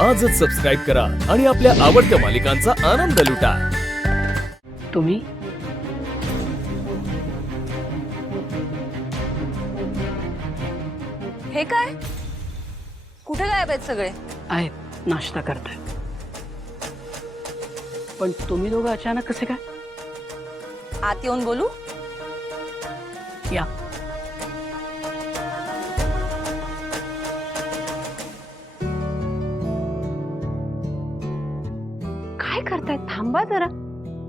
आजच सबस्क्राईब करा आणि आपल्या आवडत्या मालिकांचा आनंद लुटा। तुम्ही हे काय? कुठे गायब आहेत सगळे? आहेत नाश्ता करताय, पण तुम्ही दोघं अचानक कसे काय? आत येऊन बोलू? या काय करताय? थांबा जरा,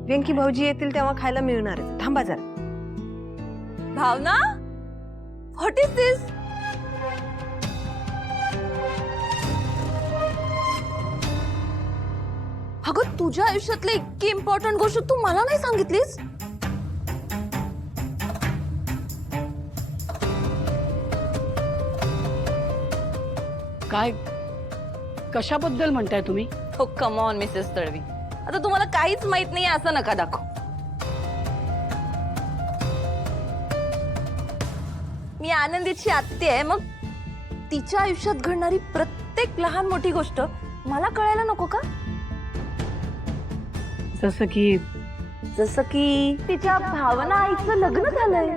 व्यंकी भाऊजी येतील तेव्हा खायला मिळणार आहे। थांबा जरा। भावना, व्हॉट इज दिस? अगं तुझ्या आयुष्यातली इतकी इम्पॉर्टंट गोष्ट तू मला नाही सांगितलीस? काय कशाबद्दल म्हणताय तुम्ही? हो कम ऑन मिसेस तळवी, आता तुम्हाला काहीच माहित नाही असं नका दाखव। मी आनंदीची आत्या आहे, मग तिच्या आयुष्यात घडणारी प्रत्येक लहान मोठी गोष्ट मला कळायला नको का? जसं की तिच्या भावना आईचं लग्न झालंय।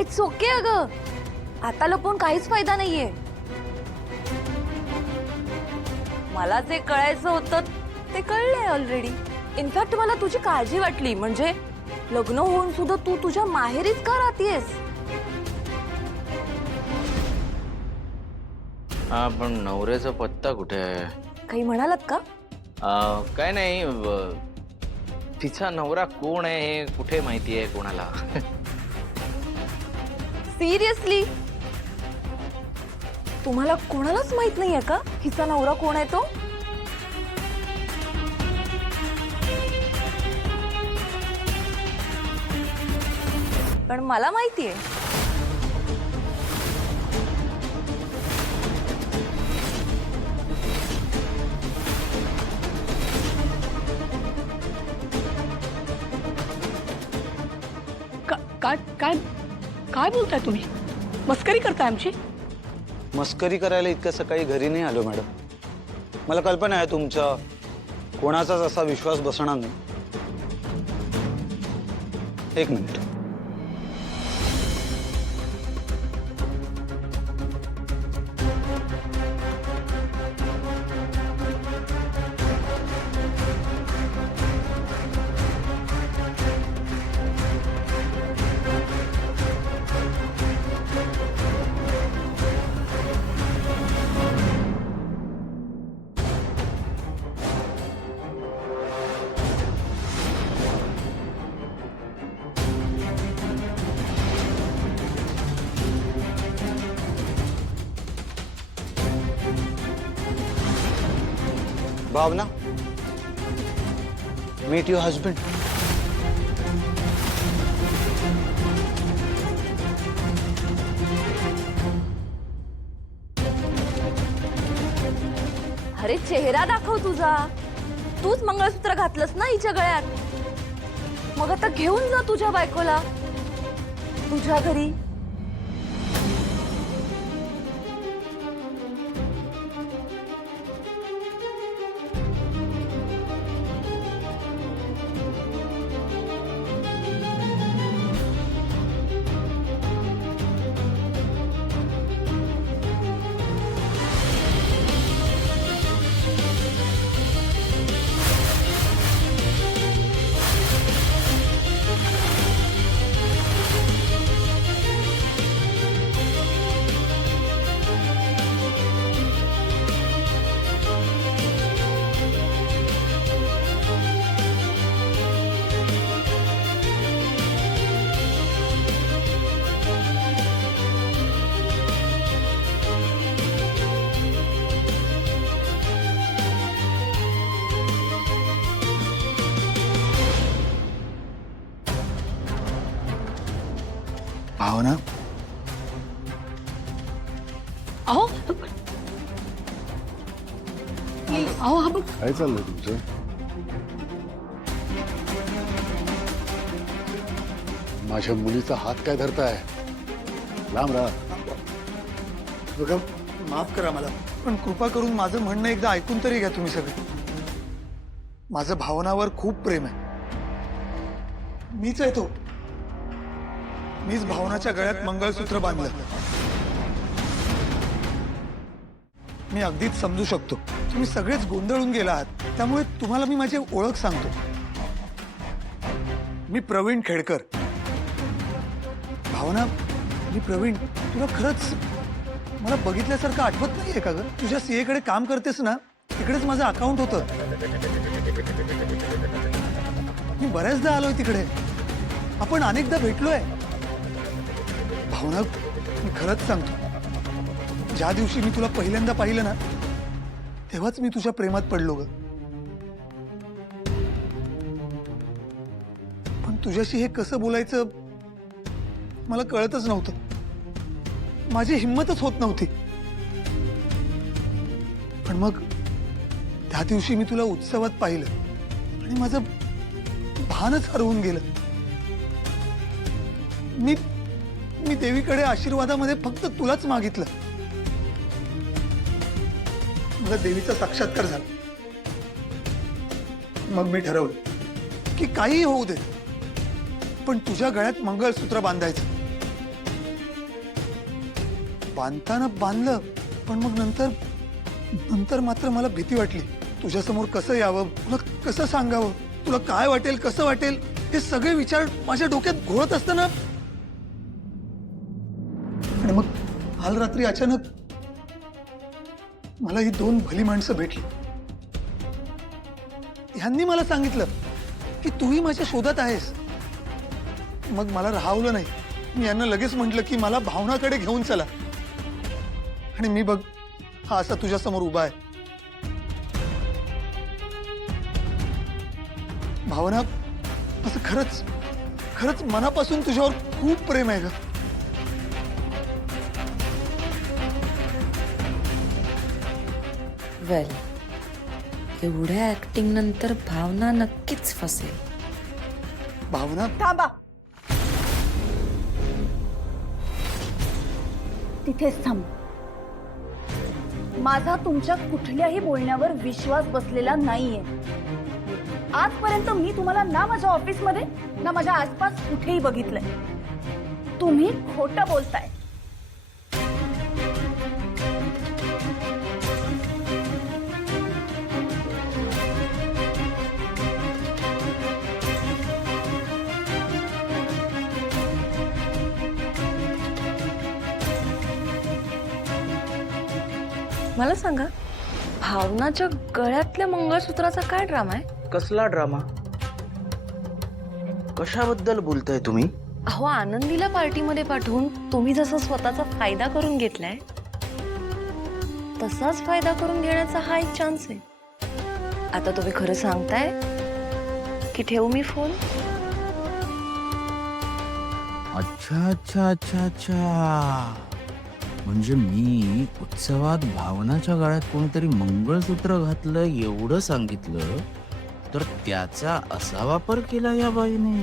इट्स ओके अगं, आता लपून काहीच फायदा नाहीये। मला जे कळायचं होतं ते कळलंय ऑलरेडी। इनफॅक्ट मला तुझी काळजी वाटली, म्हणजे लग्न होऊन सुद्धा तू तुझ्या माहेरीच का राहतेस? हा, पण नवऱ्याचा पत्ता कुठे आहे? काही म्हणालात का? काय नाही, तिचा नवरा कोण आहे हे कुठे माहिती आहे कोणाला? सिरियसली तुम्हाला कोणालाच माहित नाहीये का हिचा नवरा कोण आहे तो? पण मला माहितीये। काय काय काय बोलताय तुम्ही? मस्करी करताय आमची? मस्करी करायला इतक्या सकाळी घरी नाही आलो मॅडम। मला कल्पना आहे तुमचा कोणाचाच असा विश्वास बसणार नाही। एक minute. Bhavna, meet your husband. अरे चेहरा दाखव तुझा, तूच मंगळसूत्र घातलंस ना हिच्या गळ्यात, मग आता घेऊन जा तुझ्या बायकोला तुझ्या घरी। भावना अहो अहो हा बघ काय चाललंय तुमचं? माझ्या मुलीचा हात काय धरताय? लांब राहा. बघा, माफ करा मला, पण कृपा करून माझं म्हणणं एकदा ऐकून तरी घ्या तुम्ही सगळे. माझं भावनावर खूप प्रेम आहे. मीच आहे तो. मीच भावनाच्या गळ्यात मंगळसूत्र बांधलं. मी अगदीच समजू शकतो तुम्ही सगळेच गोंधळून गेला आहात, त्यामुळे तुम्हाला मी माझी ओळख सांगतो. मी प्रवीण खेडकर. भावना, मी प्रवीण. तुला खरंच मला बघितल्यासारखं आठवत नाहीये का ग? तुझ्या सीए कडे काम करतेस ना, तिकडेच माझं अकाउंट होतं. मी बऱ्याचदा आलोय तिकडे. आपण अनेकदा भेटलोय. भावना, मी खरंच सांगतो, ज्या दिवशी मी तुला पहिल्यांदा पाहिलं ना, तेव्हाच मी तुझ्या प्रेमात पडलो ग. पण तुझ्याशी हे कसं बोलायचं मला कळतच नव्हतं. माझी हिंमतच होत नव्हती. पण मग त्या दिवशी मी तुला उत्सवात पाहिलं आणि माझं भानच हरवून गेलं. मी देवीकडे आशीर्वादामध्ये फक्त तुलाच मागितलं. मला देवीचा साक्षात्कार झाला. मग मी ठरवलं की काहीही होऊ दे, पण तुझ्या गळ्यात मंगळसूत्र बांधायचं. बांधताना बांधलं, पण मग नंतर मात्र मला भीती वाटली. तुझ्यासमोर कसं यावं, तुला कसं सांगावं, तुला काय वाटेल, कसं वाटेल, हे सगळे विचार माझ्या डोक्यात घोळत असताना, आणि मग काल रात्री अचानक मला ही दोन भली माणसं भेटली. ह्यांनी मला सांगितलं की तूही माझ्या शोधात आहेस. मग मला राहावलं नाही. मी यांना लगेच म्हटलं की मला भावनाकडे घेऊन चला. आणि मी बघ, हा असा तुझ्या समोर उभा आहे. भावना, असं खरंच मनापासून तुझ्यावर खूप प्रेम आहे ग. वेल, एवढ्या ऍक्टिंग नंतर भावना नक्कीच फसेल. भावना, थांबा. तिथेच थांब. माझा तुमच्या कुठल्याही बोलण्यावर विश्वास बसलेला नाहीये. आजपर्यंत मी तुम्हाला ना माझ्या ऑफिसमध्ये ना माझ्या आसपास कुठेही बघितलंय. तुम्ही खोटं बोलताय. मला सांगा, भावनाच्या गळ्यातल्या मंगळसूत्राचा काय ड्रामा आहे? कसला ड्रामा? कशाबद्दल बोलताय तुम्ही? अहो, आनंदीला पार्टीमध्ये पाठवून तुम्ही जसा स्वतःचा फायदा करून घेतलाय, तसाच फायदा करून घेण्याचा हा एक चान्स आहे. आता तुम्ही खरं सांगताय की ठेवू मी फोन? अच्छा अच्छा अच्छा अच्छा, म्हणजे मी उत्सवात भावनाच्या गळ्यात कोणीतरी मंगळसूत्र घातलं एवढं सांगितलं, तर त्याचा असा वापर केला या बाईने.